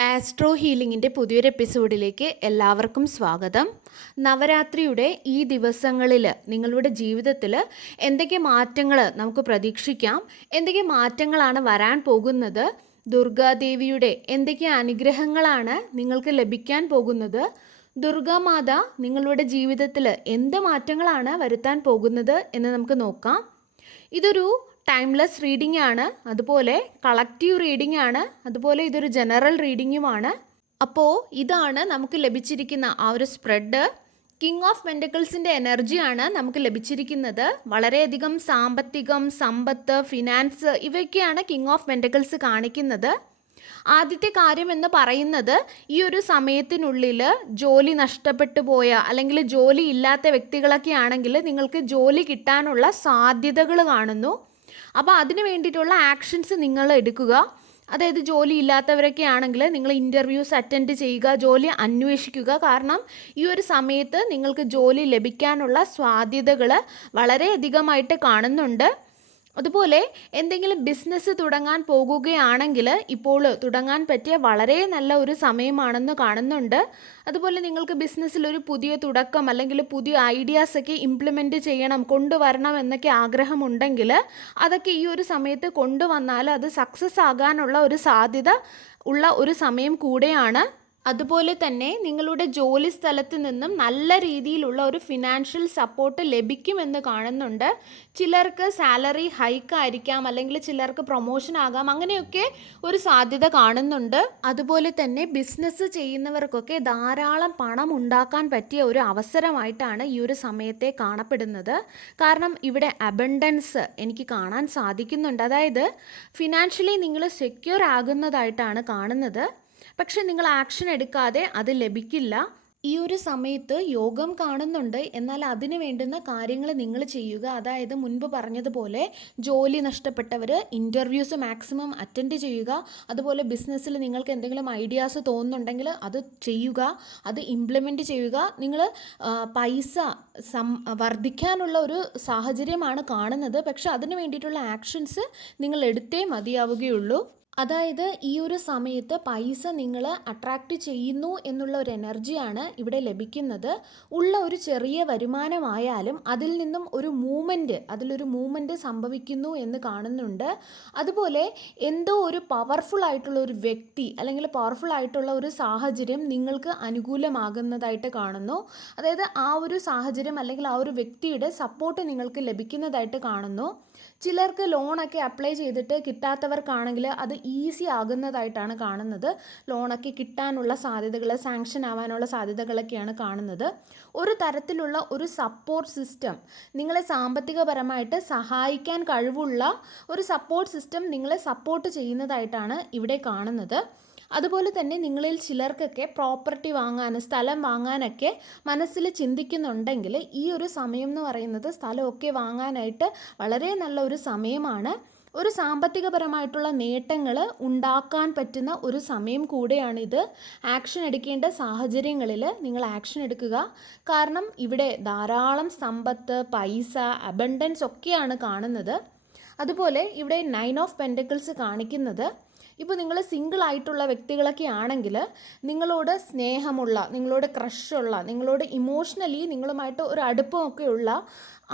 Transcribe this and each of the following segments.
Astro ഹീലിംഗിന്റെ പുതിയൊരു എപ്പിസോഡിലേക്ക് എല്ലാവർക്കും സ്വാഗതം. നവരാത്രിയുടെ ഈ ദിവസങ്ങളിൽ നിങ്ങളുടെ ജീവിതത്തിൽ എന്തൊക്കെ മാറ്റങ്ങൾ നമുക്ക് പ്രതീക്ഷിക്കാം? എന്തൊക്കെ മാറ്റങ്ങളാണ് വരാൻ പോകുന്നത്? ദുർഗാദേവിയുടെ എന്തൊക്കെ അനുഗ്രഹങ്ങളാണ് നിങ്ങൾക്ക് ലഭിക്കാൻ പോകുന്നത്? ദുർഗാമാത നിങ്ങളുടെ ജീവിതത്തിൽ എന്ത് മാറ്റങ്ങളാണ് വരുത്താൻ പോകുന്നത് എന്ന് നമുക്ക് നോക്കാം. ഇതൊരു ടൈംലെസ് റീഡിംഗ് ആണ്. അതുപോലെ കളക്റ്റീവ് റീഡിംഗ് ആണ്. അതുപോലെ ഇതൊരു ജനറൽ റീഡിങ്ങുമാണ് അപ്പോൾ ഇതാണ് നമുക്ക് ലഭിച്ചിരിക്കുന്ന ആ ഒരു സ്പ്രെഡ് കിങ് ഓഫ് മെന്റക്കിൾസിന്റെ എനർജിയാണ് നമുക്ക് ലഭിച്ചിരിക്കുന്നത്. വളരെയധികം സാമ്പത്തികം സമ്പത്ത് ഫിനാൻസ് ഇവയൊക്കെയാണ് കിങ് ഓഫ് മെന്റക്കിൾസ് കാണിക്കുന്നത്. ആദ്യത്തെ കാര്യം എന്ന് പറയുന്നത് ഈ ഒരു സമയത്തിനുള്ളിൽ ജോലി നഷ്ടപ്പെട്ടു പോയ അല്ലെങ്കിൽ ജോലി ഇല്ലാത്ത വ്യക്തികളൊക്കെ ആണെങ്കിൽ നിങ്ങൾക്ക് ജോലി കിട്ടാനുള്ള സാധ്യതകൾ കാണുന്നു. അപ്പോൾ അതിന് വേണ്ടിയിട്ടുള്ള ആക്ഷൻസ് നിങ്ങൾ എടുക്കുക. അതായത് ജോലി ഇല്ലാത്തവരൊക്കെ ആണെങ്കിൽ നിങ്ങൾ ഇന്റർവ്യൂസ് അറ്റൻഡ് ചെയ്യുക ജോലി അന്വേഷിക്കുക. കാരണം ഈ ഒരു സമയത്ത് നിങ്ങൾക്ക് ജോലി ലഭിക്കാനുള്ള സാധ്യതകൾ വളരെയധികമായിട്ട് കാണുന്നുണ്ട്. അതുപോലെ എന്തെങ്കിലും ബിസിനസ് തുടങ്ങാൻ പോകുകയാണെങ്കിൽ ഇപ്പോൾ തുടങ്ങാൻ പറ്റിയ വളരെ നല്ല ഒരു സമയമാണെന്ന് കാണുന്നുണ്ട്. അതുപോലെ നിങ്ങൾക്ക് ബിസിനസ്സിൽ ഒരു പുതിയ തുടക്കം അല്ലെങ്കിൽ പുതിയ ഐഡിയാസ് ഒക്കെ ഇംപ്ലിമെന്റ് ചെയ്യണം കൊണ്ടുവരണം എന്നൊക്കെ ആഗ്രഹമുണ്ടെങ്കിൽ അതൊക്കെ ഈ ഒരു സമയത്ത് കൊണ്ടുവന്നാൽ അത് സക്സസ് ആകാനുള്ള ഒരു സാധ്യത ഉള്ള ഒരു സമയം കൂടെയാണ്. അതുപോലെ തന്നെ നിങ്ങളുടെ ജോലി സ്ഥലത്ത് നിന്നും നല്ല രീതിയിലുള്ള ഒരു ഫിനാൻഷ്യൽ സപ്പോർട്ട് ലഭിക്കുമെന്ന് കാണുന്നുണ്ട്. ചിലർക്ക് സാലറി ഹൈക്ക് ആയിരിക്കാം അല്ലെങ്കിൽ ചിലർക്ക് പ്രൊമോഷൻ ആകാം അങ്ങനെയൊക്കെ ഒരു സാധ്യത കാണുന്നുണ്ട്. അതുപോലെ തന്നെ ബിസിനസ് ചെയ്യുന്നവർക്കൊക്കെ ധാരാളം പണം ഉണ്ടാക്കാൻ പറ്റിയ ഒരു അവസരമായിട്ടാണ് ഈ ഒരു സമയത്തെ കാണപ്പെടുന്നത്. കാരണം ഇവിടെ അബണ്ടൻസ് എനിക്ക് കാണാൻ സാധിക്കുന്നുണ്ട്. അതായത് ഫിനാൻഷ്യലി നിങ്ങൾ സെക്യൂർ ആകുന്നതായിട്ടാണ് കാണുന്നത്. പക്ഷെ നിങ്ങൾ ആക്ഷൻ എടുക്കാതെ അത് ലഭിക്കില്ല. ഈ ഒരു സമയത്ത് യോഗം കാണുന്നുണ്ട്. എന്നാൽ അതിന് വേണ്ടുന്ന കാര്യങ്ങൾ നിങ്ങൾ ചെയ്യുക. അതായത് മുൻപ് പറഞ്ഞതുപോലെ ജോലി നഷ്ടപ്പെട്ടവർ ഇന്റർവ്യൂസ് മാക്സിമം അറ്റൻഡ് ചെയ്യുക. അതുപോലെ ബിസിനസ്സിൽ നിങ്ങൾക്ക് എന്തെങ്കിലും ഐഡിയാസ് തോന്നുന്നുണ്ടെങ്കിൽ അത് ചെയ്യുക. അത് ഇംപ്ലിമെന്റ് ചെയ്യുക. നിങ്ങൾ പൈസ സം വർദ്ധിക്കാനുള്ള ഒരു സാഹചര്യമാണ് കാണുന്നത്. പക്ഷെ അതിന് വേണ്ടിയിട്ടുള്ള ആക്ഷൻസ് നിങ്ങൾ എടുത്തേ മതിയാവുകയുള്ളൂ. അതായത് ഈ ഒരു സമയത്ത് പൈസ നിങ്ങൾ അട്രാക്റ്റ് ചെയ്യുന്നു എന്നുള്ള ഒരു എനർജിയാണ് ഇവിടെ ലഭിക്കുന്നത്. ഉള്ള ഒരു ചെറിയ വരുമാനമായാലും അതിൽ നിന്നും ഒരു മൂവ്മെന്റ് അതിലൊരു മൂവ്മെന്റ് സംഭവിക്കുന്നു എന്ന് കാണുന്നുണ്ട്. അതുപോലെ എന്തോ ഒരു പവർഫുൾ ആയിട്ടുള്ള ഒരു വ്യക്തി അല്ലെങ്കിൽ പവർഫുൾ ആയിട്ടുള്ള ഒരു സാഹചര്യം നിങ്ങൾക്ക് അനുകൂലമാകുന്നതായിട്ട് കാണുന്നു. അതായത് ആ ഒരു സാഹചര്യം അല്ലെങ്കിൽ ആ ഒരു വ്യക്തിയുടെ സപ്പോർട്ട് നിങ്ങൾക്ക് ലഭിക്കുന്നതായിട്ട് കാണുന്നു. ചിലർക്ക് ലോണൊക്കെ അപ്ലൈ ചെയ്തിട്ട് കിട്ടാത്തവർക്കാണെങ്കിൽ അത് ഈസി ആകുന്നതായിട്ടാണ് കാണുന്നത്. ലോണൊക്കെ കിട്ടാനുള്ള സാധ്യതകൾ സാങ്ഷൻ ആവാനുള്ള സാധ്യതകളൊക്കെയാണ് കാണുന്നത്. ഒരു തരത്തിലുള്ള ഒരു സപ്പോർട്ട് സിസ്റ്റം നിങ്ങളെ സാമ്പത്തികപരമായിട്ട് സഹായിക്കാൻ കഴിവുള്ള ഒരു സപ്പോർട്ട് സിസ്റ്റം നിങ്ങളെ സപ്പോർട്ട് ചെയ്യുന്നതായിട്ടാണ് ഇവിടെ കാണുന്നത്. അതുപോലെ തന്നെ നിങ്ങളിൽ ചിലർക്കൊക്കെ പ്രോപ്പർട്ടി വാങ്ങാൻ സ്ഥലം വാങ്ങാനൊക്കെ മനസ്സിൽ ചിന്തിക്കുന്നുണ്ടെങ്കിൽ ഈ ഒരു സമയം എന്ന് പറയുന്നത് സ്ഥലമൊക്കെ വാങ്ങാനായിട്ട് വളരെ നല്ല ഒരു സമയമാണ്. ഒരു സാമ്പത്തികപരമായിട്ടുള്ള നേട്ടങ്ങൾ ഉണ്ടാക്കാൻ പറ്റുന്ന ഒരു സമയം കൂടെയാണിത്. ആക്ഷൻ എടുക്കേണ്ട സാഹചര്യങ്ങളിൽ നിങ്ങൾ ആക്ഷൻ എടുക്കുക. കാരണം ഇവിടെ ധാരാളം സമ്പത്ത് പൈസ അബണ്ടൻസ് ഒക്കെയാണ് കാണുന്നത്. അതുപോലെ ഇവിടെ നയൻ ഓഫ് പെൻഡക്കിൾസ് കാണിക്കുന്നത്. ഇപ്പോൾ നിങ്ങൾ സിംഗിൾ ആയിട്ടുള്ള വ്യക്തികളൊക്കെ ആണെങ്കിൽ നിങ്ങളോട് സ്നേഹമുള്ള നിങ്ങളോട് ക്രഷുള്ള നിങ്ങളോട് ഇമോഷണലി നിങ്ങളുമായിട്ട് ഒരു അടുപ്പമൊക്കെ ഉള്ള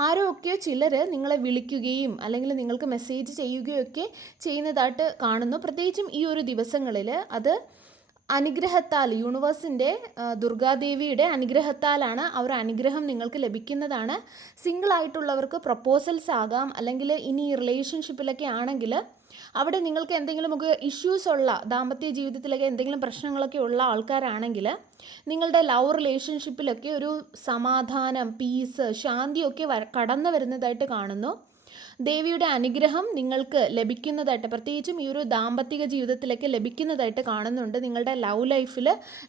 ആരൊക്കെയോ ചിലർ നിങ്ങളെ വിളിക്കുകയും അല്ലെങ്കിൽ നിങ്ങൾക്ക് മെസ്സേജ് ചെയ്യുകയോ ഒക്കെ ചെയ്യുന്നതായിട്ട് കാണുന്നു. പ്രത്യേകിച്ചും ഈ ഒരു ദിവസങ്ങളിൽ അത് അനുഗ്രഹത്താൽ യൂണിവേഴ്സിന്റെ ദുർഗാദേവിയുടെ അനുഗ്രഹത്താലാണ് അവർ അനുഗ്രഹം നിങ്ങൾക്ക് ലഭിക്കുന്നതാണ്. സിംഗിൾ ആയിട്ടുള്ളവർക്ക് പ്രപ്പോസൽസ് ആകാം അല്ലെങ്കിൽ ഇനി റിലേഷൻഷിപ്പിലൊക്കെ ആണെങ്കിൽ അവിടെ നിങ്ങൾക്ക് എന്തെങ്കിലുമൊക്കെ ഇഷ്യൂസ് ഉള്ള ദാമ്പത്യ ജീവിതത്തിലൊക്കെ എന്തെങ്കിലും പ്രശ്നങ്ങളൊക്കെ ഉള്ള ആൾക്കാരാണെങ്കിൽ നിങ്ങളുടെ ലവ് റിലേഷൻഷിപ്പിലൊക്കെ ഒരു സമാധാനം പീസ് ശാന്തിയൊക്കെ കടന്നു വരുന്നതായിട്ട് കാണുന്നു. ദേവിയുടെ അനുഗ്രഹം നിങ്ങൾക്ക് ലഭിക്കുന്നതായിട്ട് പ്രത്യേകിച്ചും ഈ ഒരു ദാമ്പത്തിക ജീവിതത്തിലൊക്കെ ലഭിക്കുന്നതായിട്ട് കാണുന്നുണ്ട്. നിങ്ങളുടെ ലവ് ലൈഫിൽ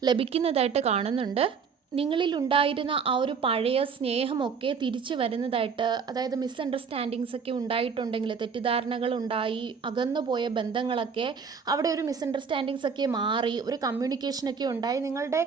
ലഭിക്കുന്നതായിട്ട് കാണുന്നുണ്ട്. നിങ്ങളിൽ ഉണ്ടായിരുന്ന ആ ഒരു പഴയ സ്നേഹമൊക്കെ തിരിച്ചു വരുന്നതായിട്ട് അതായത് മിസ്അണ്ടർസ്റ്റാൻഡിങ്സ് ഒക്കെ ഉണ്ടായിട്ടുണ്ടെങ്കിൽ തെറ്റിദ്ധാരണകൾ ഉണ്ടായി അകന്നുപോയ ബന്ധങ്ങളൊക്കെ അവിടെ ഒരു മിസ്അണ്ടർസ്റ്റാൻഡിങ്സ് ഒക്കെ മാറി ഒരു കമ്മ്യൂണിക്കേഷനൊക്കെ ഉണ്ടായി നിങ്ങളുടെ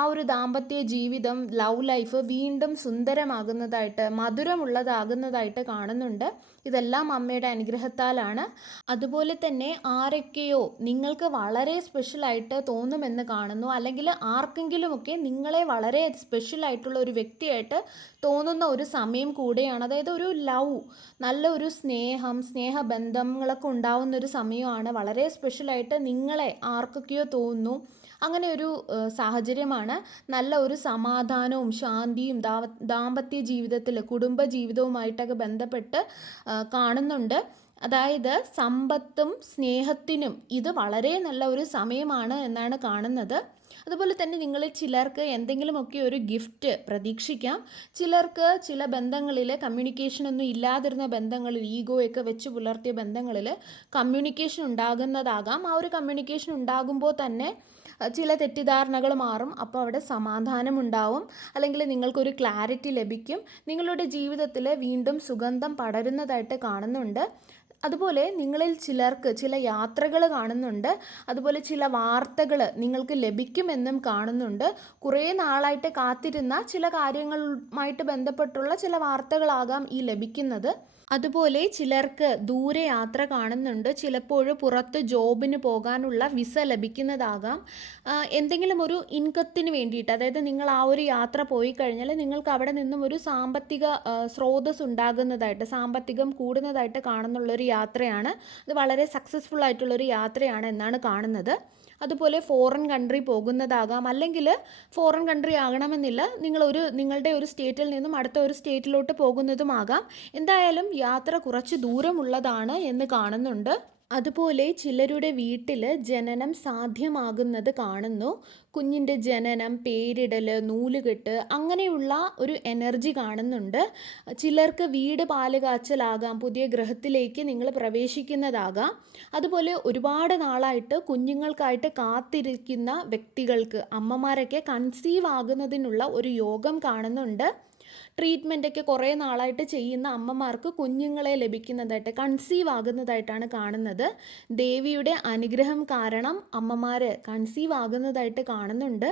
ആ ഒരു ദാമ്പത്യ ജീവിതം ലവ് ലൈഫ് വീണ്ടും സുന്ദരമാകുന്നതായിട്ട് മധുരമുള്ളതാകുന്നതായിട്ട് കാണുന്നുണ്ട്. ഇതെല്ലാം അമ്മയുടെ അനുഗ്രഹത്താലാണ്. അതുപോലെ തന്നെ ആരൊക്കെയോ നിങ്ങൾക്ക് വളരെ സ്പെഷ്യലായിട്ട് തോന്നുമെന്ന് കാണുന്നു. അല്ലെങ്കിൽ ആർക്കെങ്കിലുമൊക്കെ നിങ്ങളെ വളരെ സ്പെഷ്യലായിട്ടുള്ള ഒരു വ്യക്തിയായിട്ട് തോന്നുന്ന ഒരു സമയം കൂടെയാണ്. അതായത് ഒരു ലവ് നല്ലൊരു സ്നേഹം സ്നേഹബന്ധങ്ങളൊക്കെ ഉണ്ടാവുന്ന ഒരു സമയമാണ് വളരെ സ്പെഷ്യലായിട്ട് നിങ്ങളെ ആർക്കൊക്കെയോ തോന്നുന്നു. അങ്ങനെ ഒരു സാഹചര്യമാണ്. നല്ല ഒരു സമാധാനവും ശാന്തിയും ദാമ്പത്യ ജീവിതത്തിൽ കുടുംബ ജീവിതവുമായിട്ടൊക്കെ ബന്ധപ്പെട്ട് കാണുന്നുണ്ട്. അതായത് സമ്പത്തും സ്നേഹത്തിനും ഇത് വളരെ നല്ല ഒരു സമയമാണ് എന്നാണ് കാണുന്നത്. അതുപോലെ തന്നെ നിങ്ങളിൽ ചിലർക്ക് എന്തെങ്കിലുമൊക്കെ ഒരു ഗിഫ്റ്റ് പ്രതീക്ഷിക്കാം. ചിലർക്ക് ചില ബന്ധങ്ങളിൽ കമ്മ്യൂണിക്കേഷൻ ഒന്നും ഇല്ലാതിരുന്ന ബന്ധങ്ങളിൽ ഈഗോയൊക്കെ വെച്ച് പുലർത്തിയ ബന്ധങ്ങളിൽ കമ്മ്യൂണിക്കേഷൻ ഉണ്ടാകുന്നതാകാം. ആ ഒരു കമ്മ്യൂണിക്കേഷൻ ഉണ്ടാകുമ്പോൾ തന്നെ ചില തെറ്റിദ്ധാരണകൾ മാറും. അപ്പോൾ അവിടെ സമാധാനമുണ്ടാവും അല്ലെങ്കിൽ നിങ്ങൾക്കൊരു ക്ലാരിറ്റി ലഭിക്കും. നിങ്ങളുടെ ജീവിതത്തിൽ വീണ്ടും സുഗന്ധം പടരുന്നതായിട്ട് കാണുന്നുണ്ട്. അതുപോലെ നിങ്ങളിൽ ചിലർക്ക് ചില യാത്രകൾ കാണുന്നുണ്ട്. അതുപോലെ ചില വാർത്തകൾ നിങ്ങൾക്ക് ലഭിക്കുമെന്നും കാണുന്നുണ്ട്. കുറേ നാളായിട്ട് കാത്തിരുന്ന ചില കാര്യങ്ങളുമായിട്ട് ബന്ധപ്പെട്ടുള്ള ചില വാർത്തകളാകാം ഈ ലഭിക്കുന്നത്. അതുപോലെ ചിലർക്ക് ദൂരെ യാത്ര കാണുന്നുണ്ട്. ചിലപ്പോൾ പുറത്ത് ജോബിന് പോകാനുള്ള വിസ ലഭിക്കുന്നതാകാം. എന്തെങ്കിലും ഒരു ഇൻകത്തിന് വേണ്ടിയിട്ട് അതായത് നിങ്ങൾ ആ ഒരു യാത്ര പോയി കഴിഞ്ഞാൽ നിങ്ങൾക്ക് അവിടെ നിന്നും ഒരു സാമ്പത്തിക സ്രോതസ് ഉണ്ടാകുന്നതായിട്ട് സാമ്പത്തികം കൂടുന്നതായിട്ട് കാണുന്നുള്ളൊരു യാത്രയാണ്. അത് വളരെ സക്സസ്ഫുൾ ആയിട്ടുള്ളൊരു യാത്രയാണ് എന്നാണ് കാണുന്നത്. അതുപോലെ ഫോറിൻ കൺട്രി പോകുന്നതാകാം. അല്ലെങ്കിൽ ഫോറിൻ കൺട്രി ആകണമെന്നില്ല. നിങ്ങളൊരു നിങ്ങളുടെ ഒരു സ്റ്റേറ്റിൽ നിന്നും അടുത്ത ഒരു സ്റ്റേറ്റിലോട്ട് പോകുന്നതുമാകാം. എന്തായാലും യാത്ര കുറച്ച് ദൂരമുള്ളതാണ് എന്ന് കാണുന്നുണ്ട്. അതുപോലെ ചിലരുടെ വീട്ടിൽ ജനനം സാധ്യമാകുന്നത് കാണുന്നു. കുഞ്ഞിന്റെ ജനനം പേരിടൽ നൂലുകെട്ട് അങ്ങനെയുള്ള ഒരു എനർജി കാണുന്നുണ്ട്. ചിലർക്ക് വീട് പാലുകാച്ചലാകാം പുതിയ ഗ്രഹത്തിലേക്ക് നിങ്ങൾ പ്രവേശിക്കുന്നതാകാം. അതുപോലെ ഒരുപാട് നാളായിട്ട് കുഞ്ഞുങ്ങൾക്കായിട്ട് കാത്തിരിക്കുന്ന വ്യക്തികൾക്ക് അമ്മമാരൊക്കെ കൺസീവ് ആകുന്നതിനുള്ള ഒരു യോഗം കാണുന്നുണ്ട്. ട്രീറ്റ്മെന്റൊക്കെ കുറേ നാളായിട്ട് ചെയ്യുന്ന അമ്മമാർക്ക് കുഞ്ഞുങ്ങളെ ലഭിക്കുന്നതായിട്ട് കൺസീവ് ആകുന്നതായിട്ടാണ് കാണുന്നത്. ദേവിയുടെ അനുഗ്രഹം കാരണം അമ്മമാർ കൺസീവ് ആകുന്നതായിട്ട് കാണുന്നുണ്ട്.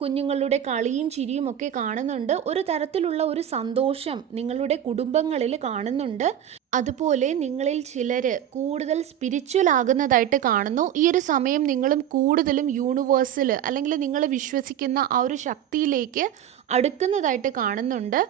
കുഞ്ഞുങ്ങളുടെ കളിയും ചിരിയും ഒക്കെ കാണുന്നുണ്ട്. ഒരു തരത്തിലുള്ള ഒരു സന്തോഷം നിങ്ങളുടെ കുടുംബങ്ങളിൽ കാണുന്നുണ്ട്. അതുപോലെ നിങ്ങളിൽ ചിലർ കൂടുതൽ സ്പിരിച്വൽ ആകുന്നതായിട്ട് കാണുന്നു. ഈ ഒരു സമയം നിങ്ങളും കൂടുതലും യൂണിവേഴ്സിൽ അല്ലെങ്കിൽ നിങ്ങൾ വിശ്വസിക്കുന്ന ആ ഒരു ശക്തിയിലേക്ക് അടുക്കുന്നതായിട്ട് കാണുന്നുണ്ട്.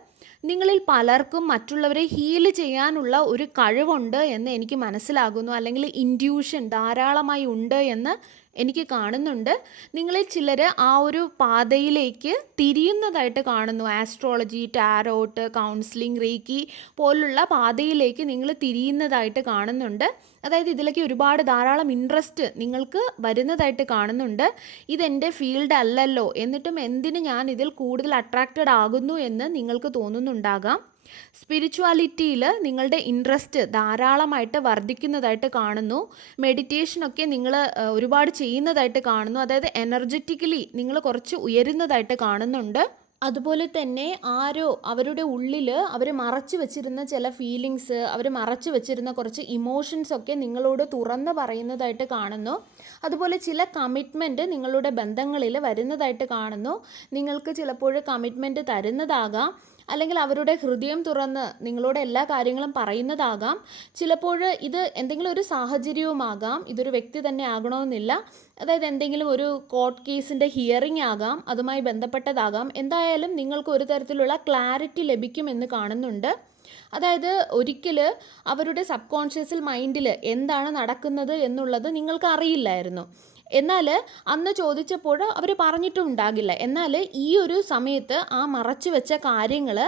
നിങ്ങളിൽ പലർക്കും മറ്റുള്ളവരെ ഹീൽ ചെയ്യാനുള്ള ഒരു കഴിവുണ്ട് എന്ന് എനിക്ക് മനസ്സിലാകുന്നു. അല്ലെങ്കിൽ ഇൻഡ്യൂഷൻ ധാരാളമായി ഉണ്ട് എന്ന് എനിക്ക് കാണുന്നുണ്ട്. നിങ്ങളിൽ ചിലർ ആ ഒരു പാതയിലേക്ക് തിരിയുന്നതായിട്ട് കാണുന്നു. ആസ്ട്രോളജി ടാരോട്ട് കൗൺസിലിംഗ് റീക്കി പോലുള്ള പാതയിലേക്ക് നിങ്ങൾ തിരിയുന്നതായിട്ട് കാണുന്നുണ്ട്. അതായത് ഇതിലേക്ക് ഒരുപാട് ധാരാളം ഇൻട്രസ്റ്റ് നിങ്ങൾക്ക് വരുന്നതായിട്ട് കാണുന്നുണ്ട്. ഇതെന്റെ ഫീൽഡ് അല്ലല്ലോ. എന്നിട്ടും എന്തിന് ഞാൻ ഇതിൽ കൂടുതൽ അട്രാക്റ്റഡ് ആകുന്നു എന്ന് നിങ്ങൾക്ക് തോന്നുന്നുണ്ടാകാം. സ്പിരിച്വാലിറ്റിയിൽ നിങ്ങളുടെ ഇൻട്രസ്റ്റ് ധാരാളമായിട്ട് വർദ്ധിക്കുന്നതായിട്ട് കാണുന്നു. മെഡിറ്റേഷനൊക്കെ നിങ്ങൾ ഒരുപാട് ചെയ്യുന്നതായിട്ട് കാണുന്നു. അതായത് എനർജറ്റിക്കലി നിങ്ങൾ കുറച്ച് ഉയരുന്നതായിട്ട് കാണുന്നുണ്ട്. അതുപോലെ തന്നെ ആരോ അവരുടെ ഉള്ളിൽ അവർ മറച്ചു വെച്ചിരുന്ന ചില ഫീലിങ്സ് അവർ മറച്ചു വെച്ചിരുന്ന കുറച്ച് ഇമോഷൻസ് ഒക്കെ നിങ്ങളോട് തുറന്ന് പറയുന്നതായിട്ട് കാണുന്നു. അതുപോലെ ചില കമ്മിറ്റ്മെന്റ് നിങ്ങളുടെ ബന്ധങ്ങളിൽ വരുന്നതായിട്ട് കാണുന്നു. നിങ്ങൾക്ക് ചിലപ്പോൾ കമ്മിറ്റ്മെന്റ് തരുന്നതാകാം. അല്ലെങ്കിൽ അവരുടെ ഹൃദയം തുറന്ന് നിങ്ങളോട് എല്ലാ കാര്യങ്ങളും പറയുന്നതാകാം. ചിലപ്പോൾ ഇത് എന്തെങ്കിലും ഒരു സാഹചര്യവുമാകാം. ഇതൊരു വ്യക്തി തന്നെ ആകണമെന്നില്ല. അതായത് എന്തെങ്കിലും ഒരു കോർട്ട് കേസിന്റെ ഹിയറിംഗ് ആകാം. അതുമായി ബന്ധപ്പെട്ടതാകാം. എന്തായാലും നിങ്ങൾക്ക് ഒരു തരത്തിലുള്ള ക്ലാരിറ്റി ലഭിക്കുമെന്ന് കാണുന്നുണ്ട്. അതായത് ഒരിക്കൽ അവരുടെ സബ് കോൺഷ്യസിൽ മൈൻഡിൽ എന്താണ് നടക്കുന്നത് എന്നുള്ളത് നിങ്ങൾക്ക് അറിയില്ലായിരുന്നു എന്നാൽ അന്ന് ചോദിച്ചപ്പോൾ അവർ പറഞ്ഞിട്ടും ഉണ്ടാകില്ല. എന്നാൽ ഈ ഒരു സമയത്ത് ആ മറച്ചു വെച്ച കാര്യങ്ങൾ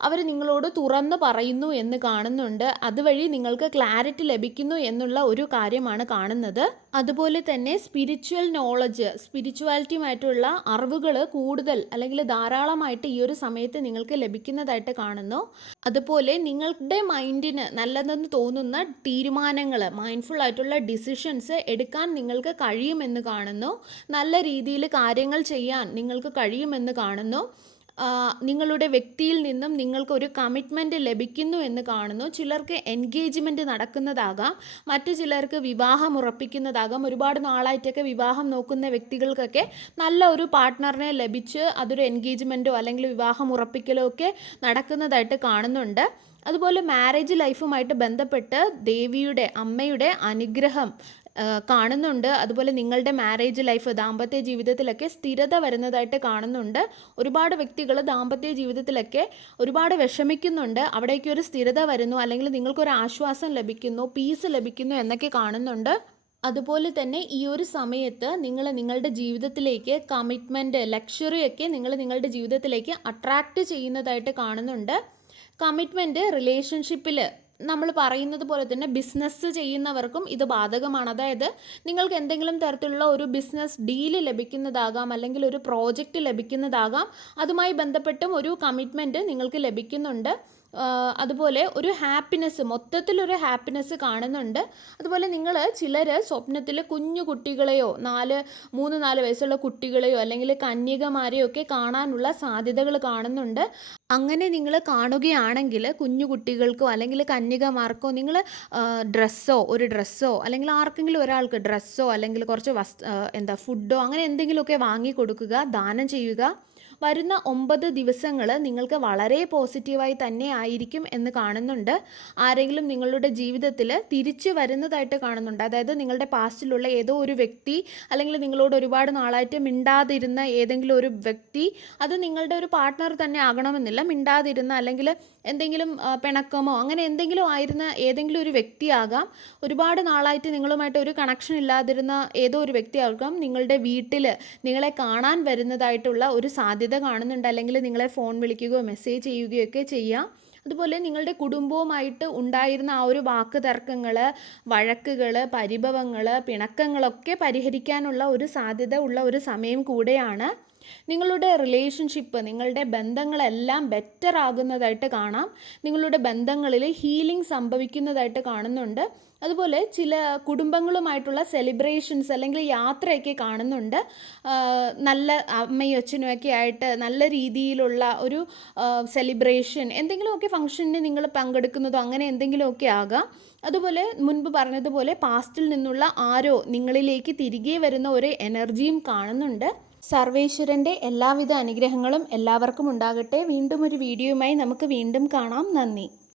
അവർ നിങ്ങളോട് തുറന്ന് പറയുന്നു എന്ന് കാണുന്നുണ്ട്. അതുവഴി നിങ്ങൾക്ക് ക്ലാരിറ്റി ലഭിക്കുന്നു എന്നുള്ള ഒരു കാര്യമാണ് കാണുന്നത്. അതുപോലെ തന്നെ സ്പിരിച്വൽ നോളജ് സ്പിരിച്വാലിറ്റിയുമായിട്ടുള്ള അറിവുകൾ കൂടുതൽ അല്ലെങ്കിൽ ധാരാളമായിട്ട് ഈ ഒരു സമയത്ത് നിങ്ങൾക്ക് ലഭിക്കുന്നതായിട്ട് കാണുന്നു. അതുപോലെ നിങ്ങളുടെ മൈൻഡിന് നല്ലതെന്ന് തോന്നുന്ന തീരുമാനങ്ങൾ മൈൻഡ്ഫുൾ ആയിട്ടുള്ള ഡിസിഷൻസ് എടുക്കാൻ നിങ്ങൾക്ക് കഴിയുമെന്ന് കാണുന്നു. നല്ല രീതിയിൽ കാര്യങ്ങൾ ചെയ്യാൻ നിങ്ങൾക്ക് കഴിയുമെന്ന് കാണുന്നു. നിങ്ങളുടെ വ്യക്തിയിൽ നിന്നും നിങ്ങൾക്കൊരു കമ്മിറ്റ്മെന്റ് ലഭിക്കുന്നു എന്ന് കാണുന്നു. ചിലർക്ക് എൻഗേജ്മെന്റ് നടക്കുന്നതാകാം. മറ്റു ചിലർക്ക് വിവാഹം ഉറപ്പിക്കുന്നതാകാം. ഒരുപാട് നാളായിട്ടൊക്കെ വിവാഹം നോക്കുന്ന വ്യക്തികൾക്കൊക്കെ നല്ല ഒരു പാർട്ട്ണറിനെ ലഭിച്ച് അതൊരു എൻഗേജ്മെന്റോ അല്ലെങ്കിൽ വിവാഹം ഉറപ്പിക്കലോ ഒക്കെ നടക്കുന്നതായിട്ട് കാണുന്നുണ്ട്. അതുപോലെ മാരേജ് ലൈഫുമായിട്ട് ബന്ധപ്പെട്ട് ദേവിയുടെ അമ്മയുടെ അനുഗ്രഹം കാണുന്നുണ്ട്. അതുപോലെ നിങ്ങളുടെ മാരേജ് ലൈഫ് ദാമ്പത്യ ജീവിതത്തിലൊക്കെ സ്ഥിരത വരുന്നതായിട്ട് കാണുന്നുണ്ട്. ഒരുപാട് വ്യക്തികൾ ദാമ്പത്യ ജീവിതത്തിലൊക്കെ ഒരുപാട് വിഷമിക്കുന്നുണ്ട്. അവിടേക്ക് ഒരു സ്ഥിരത വരുന്നു. അല്ലെങ്കിൽ നിങ്ങൾക്കൊരു ആശ്വാസം ലഭിക്കുന്നു പീസ് ലഭിക്കുന്നു എന്നൊക്കെ കാണുന്നുണ്ട്. അതുപോലെ തന്നെ ഈ ഒരു സമയത്ത് നിങ്ങൾ നിങ്ങളുടെ ജീവിതത്തിലേക്ക് കമ്മിറ്റ്മെന്റ് ലക്ഷറിയൊക്കെ നിങ്ങൾ നിങ്ങളുടെ ജീവിതത്തിലേക്ക് അട്രാക്റ്റ് ചെയ്യുന്നതായിട്ട് കാണുന്നുണ്ട്. കമ്മിറ്റ്മെന്റ് റിലേഷൻഷിപ്പിൽ നമ്മൾ പറയുന്നത് പോലെ തന്നെ ബിസിനസ് ചെയ്യുന്നവർക്കും ഇത് ബാധകമാണ്. അതായത് നിങ്ങൾക്ക് എന്തെങ്കിലും തരത്തിലുള്ള ഒരു ബിസിനസ് ഡീൽ ലഭിക്കുന്നതാകാം അല്ലെങ്കിൽ ഒരു പ്രോജക്റ്റ് ലഭിക്കുന്നതാകാം. അതുമായി ബന്ധപ്പെട്ടും ഒരു കമ്മിറ്റ്മെന്റ് നിങ്ങൾക്ക് ലഭിക്കുന്നുണ്ട്. അതുപോലെ ഒരു ഹാപ്പിനെസ് മൊത്തത്തിലൊരു ഹാപ്പിനെസ് കാണുന്നുണ്ട്. അതുപോലെ നിങ്ങൾ ചിലർ സ്വപ്നത്തിൽ കുഞ്ഞു കുട്ടികളെയോ നാല് മൂന്ന് നാല് വയസ്സുള്ള കുട്ടികളെയോ അല്ലെങ്കിൽ കന്യകമാരെയോ ഒക്കെ കാണാനുള്ള സാധ്യതകൾ കാണുന്നുണ്ട്. അങ്ങനെ നിങ്ങൾ കാണുകയാണെങ്കിൽ കുഞ്ഞു കുട്ടികൾക്കോ അല്ലെങ്കിൽ കന്യകമാർക്കോ നിങ്ങൾ ഡ്രസ്സോ ഒരു ഡ്രസ്സോ അല്ലെങ്കിൽ ആർക്കെങ്കിലും ഒരാൾക്ക് ഡ്രസ്സോ അല്ലെങ്കിൽ കുറച്ച് വസ് എന്താ ഫുഡോ അങ്ങനെ എന്തെങ്കിലുമൊക്കെ വാങ്ങി കൊടുക്കുക ദാനം ചെയ്യുക. വരുന്ന ഒമ്പത് ദിവസങ്ങൾ നിങ്ങൾക്ക് വളരെ പോസിറ്റീവായി തന്നെ ആയിരിക്കും എന്ന് കാണുന്നുണ്ട്. ആരെങ്കിലും നിങ്ങളുടെ ജീവിതത്തിൽ തിരിച്ചു വരുന്നതായിട്ട് കാണുന്നുണ്ട്. അതായത് നിങ്ങളുടെ പാസ്റ്റിലുള്ള ഏതോ ഒരു വ്യക്തി അല്ലെങ്കിൽ നിങ്ങളോട് ഒരുപാട് നാളായിട്ട് മിണ്ടാതിരുന്ന ഏതെങ്കിലും ഒരു വ്യക്തി അത് നിങ്ങളുടെ ഒരു പാർട്ട്ണർ തന്നെ ആകണമെന്നില്ല. മിണ്ടാതിരുന്ന അല്ലെങ്കിൽ എന്തെങ്കിലും പിണക്കമോ അങ്ങനെ എന്തെങ്കിലും ആയിരുന്ന ഏതെങ്കിലും ഒരു വ്യക്തിയാകാം. ഒരുപാട് നാളായിട്ട് നിങ്ങളുമായിട്ട് ഒരു കണക്ഷൻ ഇല്ലാതിരുന്ന ഏതോ ഒരു വ്യക്തിയാകാം നിങ്ങളുടെ വീട്ടിൽ നിങ്ങളെ കാണാൻ വരുന്നതായിട്ടുള്ള ഒരു സാധ്യത കാണുന്നുണ്ട്. അല്ലെങ്കിൽ നിങ്ങളെ ഫോൺ വിളിക്കുകയോ മെസ്സേജ് ചെയ്യുകയോ ഒക്കെ ചെയ്യാം. അതുപോലെ നിങ്ങളുടെ കുടുംബവുമായിട്ട് ഉണ്ടായിരുന്ന ആ ഒരു വാക്ക് തർക്കങ്ങൾ വഴക്കുകൾ പരിഭവങ്ങൾ പിണക്കങ്ങളൊക്കെ പരിഹരിക്കാനുള്ള ഒരു സാധ്യത ഉള്ള ഒരു സമയം കൂടെയാണ് നിങ്ങളുടെ റിലേഷൻഷിപ്പ് നിങ്ങളുടെ ബന്ധങ്ങളെല്ലാം ബെറ്റർ ആകുന്നതായിട്ട് കാണാം. നിങ്ങളുടെ ബന്ധങ്ങളിൽ ഹീലിംഗ് സംഭവിക്കുന്നതായിട്ട് കാണുന്നുണ്ട്. അതുപോലെ ചില കുടുംബങ്ങളുമായിട്ടുള്ള സെലിബ്രേഷൻസ് അല്ലെങ്കിൽ യാത്രയൊക്കെ കാണുന്നുണ്ട്. നല്ല അമ്മയും അച്ഛനും ഒക്കെ ആയിട്ട് നല്ല രീതിയിലുള്ള ഒരു സെലിബ്രേഷൻ എന്തെങ്കിലുമൊക്കെ ഫംഗ്ഷന് നിങ്ങൾ പങ്കെടുക്കുന്നതോ അങ്ങനെ എന്തെങ്കിലുമൊക്കെ ആകാം. അതുപോലെ മുൻപ് പറഞ്ഞതുപോലെ പാസ്റ്റിൽ നിന്നുള്ള ആരോ നിങ്ങളിലേക്ക് തിരികെ വരുന്ന ഒരു എനർജിയും കാണുന്നുണ്ട്. സർവേശ്വരന്റെ എല്ലാവിധ അനുഗ്രഹങ്ങളും എല്ലാവർക്കും ഉണ്ടാകട്ടെ. വീണ്ടും ഒരു വീഡിയോയുമായി നമുക്ക് വീണ്ടും കാണാം. നന്ദി.